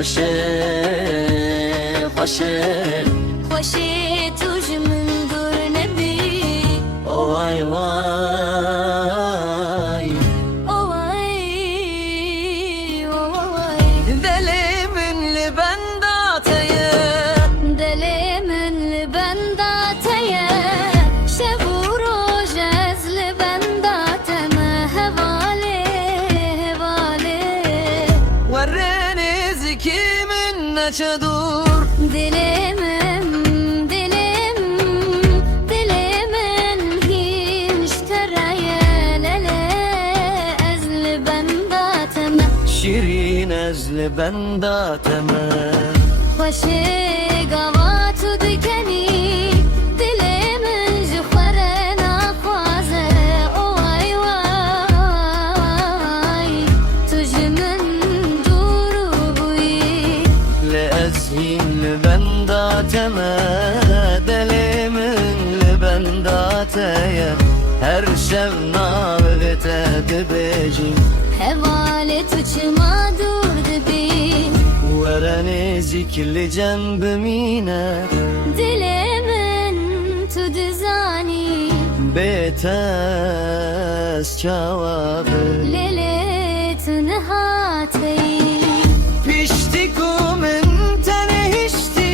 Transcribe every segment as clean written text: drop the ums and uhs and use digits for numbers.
خوشه خوشه خوشی توش من دور نبی وای وای وای وای دلی من لبنداتیه دلی من لبنداتیه شب و روز از لبنداتم هواله هواله وريني زكي منك ادور دلمم هي مشترية للا أزل بنداتم شيرين ازل بنداتما خوشي قوات دكني دلمن جخرنا خوازة واي واي تجمن دورو بوي لأزهين لبنداتما دلي من لبنداتيا her şev navete dibeci هوالي تجما دور دبي وراني zikli cembimine دلمن تدزاني بيتاس cevabı ليلة نهاتي Piştiku min tenehişti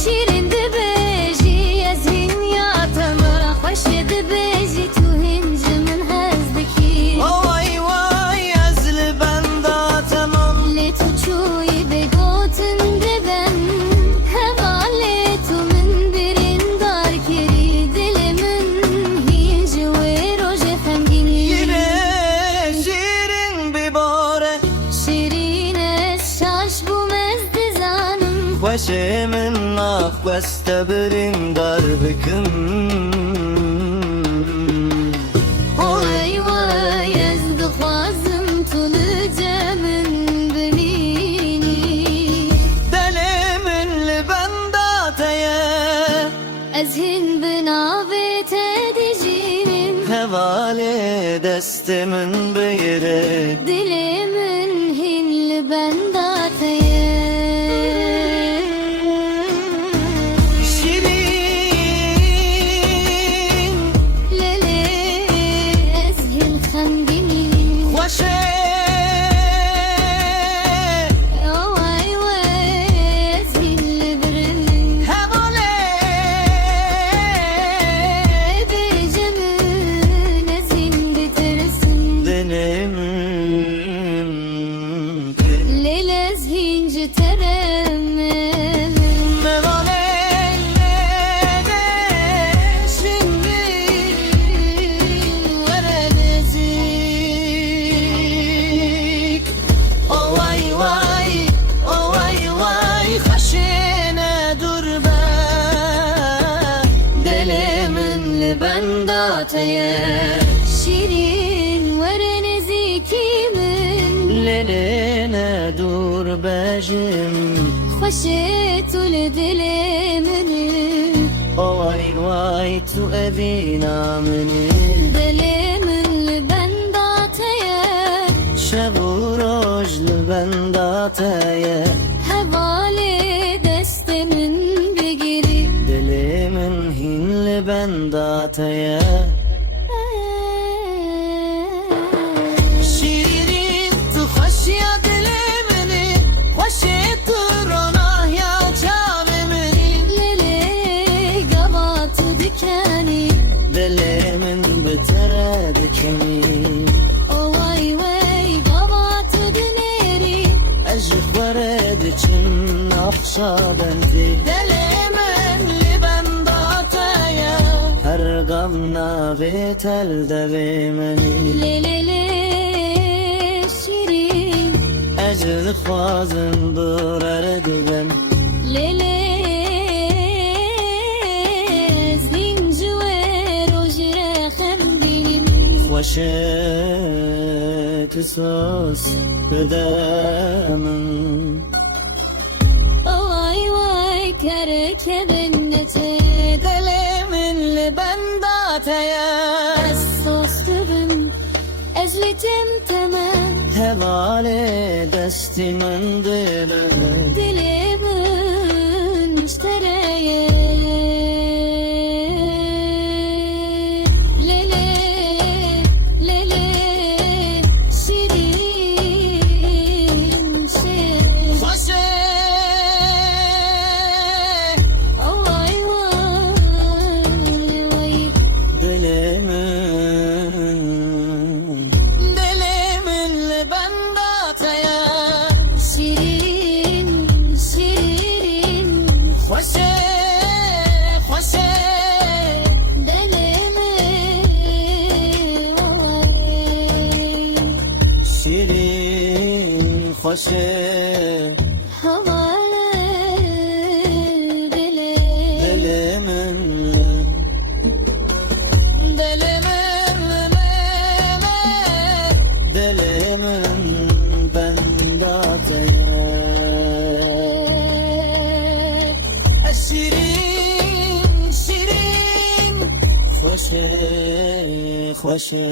شيرين دبيجي يزين يا تمر خوش دبيجي تهنج من هزدكي Vay vay ezli bendatemam لتشوي بقوتن دبن هواليتو من برين دار كري دل من هيج ويروج خمجيني Yine şirin bir bore شيرين الشاش بومزدزانم Başı min ah vestebirin darbıkım وای وای از دخوازم طلوع من بمینی Delimin libendateye از هین بناوت دیجینم Hevale destimin beyri دلمن هین لبنداتیه Şirin للی از هین خمگینی Hoşe وای وای از هین لبرنی Hevale برجمن از هین بترسن Delimin ليلة هينج ترمم Mevale şimdi verenezik O vay vay o vay vay haşine dur be Delimin libendateye شيرين ورنزيكي من Leline dur bejim خشيت لدلي مني O vay vay tu evina mini دلي من لبنداتيا شب و روز لبنداتeye هوالي دست من بگیری Dilimin hin libendateye Şirin tu hoş ya dilimini Hoşi tu ronah ya çavimini للي قبات دكاني Dilimin bitere dikeni واي واي قبات دنيري Ejikvere diçin akşabendi Dilimin libendateye Her gamna ve tel devimeni ليلي شيرين Ecr xwazim durer dibem ليلي زين جوير وجرا خمديني Xweşet sos bedemin واي واي كرك بنتي Dilimin libendateye الصوص تبن أجلي تمتمه Hevale desti من دلم دلی من مشتریه لیلی لیلی شیرین شیر خوشه وای وای وای دلمن لبنداتیا شیرین شیرین خوشه خوشه دلimi وای شیرین خوشه havalı dili دلمن دلمن بنداتیا شیرین شیرین خوشه خوشه